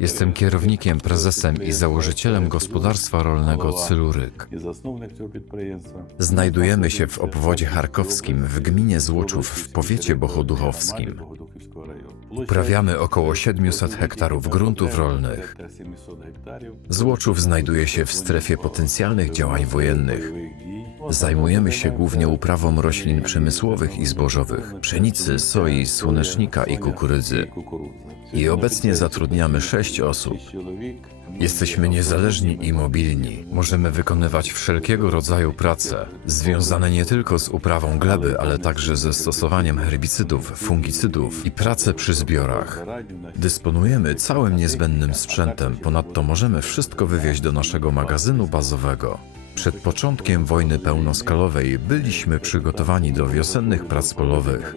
Jestem kierownikiem, prezesem i założycielem gospodarstwa rolnego Cyluryk. Znajdujemy się w obwodzie charkowskim, w gminie Złoczów, w powiecie bochoduchowskim. Uprawiamy około 700 hektarów gruntów rolnych. Złoczów znajduje się w strefie potencjalnych działań wojennych. Zajmujemy się głównie uprawą roślin przemysłowych i zbożowych, pszenicy, soi, słonecznika i kukurydzy. I obecnie zatrudniamy sześć osób. Jesteśmy niezależni i mobilni. Możemy wykonywać wszelkiego rodzaju prace, związane nie tylko z uprawą gleby, ale także ze stosowaniem herbicydów, fungicydów i pracę przy zbiorach. Dysponujemy całym niezbędnym sprzętem, ponadto możemy wszystko wywieźć do naszego magazynu bazowego. Przed początkiem wojny pełnoskalowej byliśmy przygotowani do wiosennych prac polowych,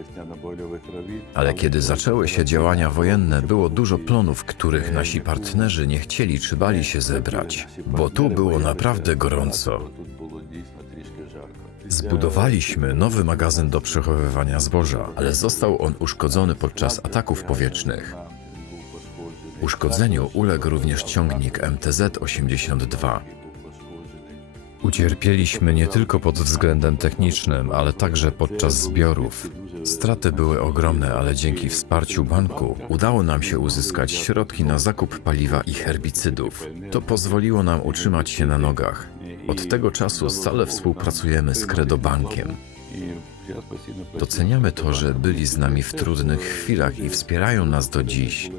ale kiedy zaczęły się działania wojenne, było dużo plonów, których nasi partnerzy nie chcieli czy bali się zebrać, bo tu było naprawdę gorąco. Zbudowaliśmy nowy magazyn do przechowywania zboża, ale został on uszkodzony podczas ataków powietrznych. Uszkodzeniu uległ również ciągnik MTZ-82. Ucierpieliśmy nie tylko pod względem technicznym, ale także podczas zbiorów. Straty były ogromne, ale dzięki wsparciu banku udało nam się uzyskać środki na zakup paliwa i herbicydów. To pozwoliło nam utrzymać się na nogach. Od tego czasu stale współpracujemy z Credobankiem. Doceniamy to, że byli z nami w trudnych chwilach i wspierają nas do dziś.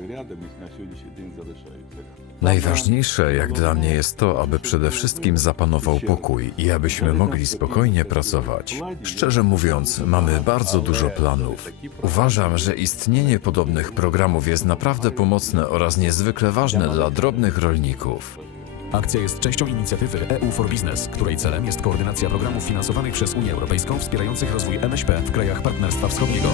Najważniejsze, jak dla mnie, jest to, aby przede wszystkim zapanował pokój i abyśmy mogli spokojnie pracować. Szczerze mówiąc, mamy bardzo dużo planów. Uważam, że istnienie podobnych programów jest naprawdę pomocne oraz niezwykle ważne dla drobnych rolników. Akcja jest częścią inicjatywy EU for Business, której celem jest koordynacja programów finansowanych przez Unię Europejską wspierających rozwój MŚP w krajach Partnerstwa Wschodniego.